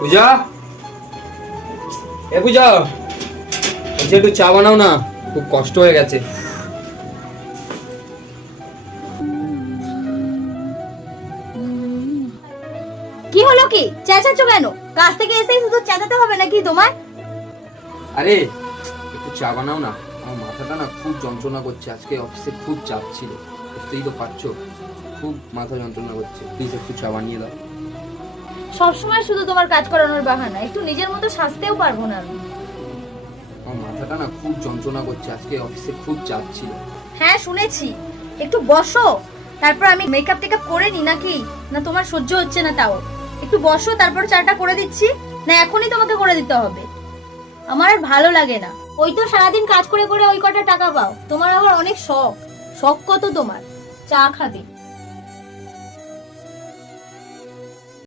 পূজা, এ পূজা, বলছি একটু চা বানাও না, খুব কষ্ট হয়ে গেছে। কি হলো, কি চেঁচাচ্ছ কেন? কাজ থেকে এসেই শুধু চেঁচাতে হবে নাকি তোমার? আরে একটু চা বানাও না, আমার মাথাটা না খুব যন্ত্রণা করছে। আজকে অফিসে খুব চাপ ছিল, বুঝতেই তো পারছো, খুব মাথা যন্ত্রণা করছে। প্লিজ একটু চা বানিয়ে দাও। সবসময় শুধু তোমার কাজ করানোর বাহানা, একটু নিজের মতো সাজতেও পারবো না আমি। আমার মাথাটা না খুব যন্ত্রণা করছে, আজকে অফিসে খুব চাপ ছিল। হ্যাঁ শুনেছি, একটু বসো, তারপর আমি মেকআপ টেকআপ করে নি নাকি? না তোমার সহ্য হচ্ছে না তাও? একটু বসো, তারপর চাটা করে দিচ্ছি। না এখনই তোমাকে করে দিতে হবে? আমার আর ভালো লাগে না। ওই তো সারাদিন কাজ করে করে ওই কটা টাকা পাও, তোমার আবার অনেক শখ। শখ কত তোমার? চা খাবে।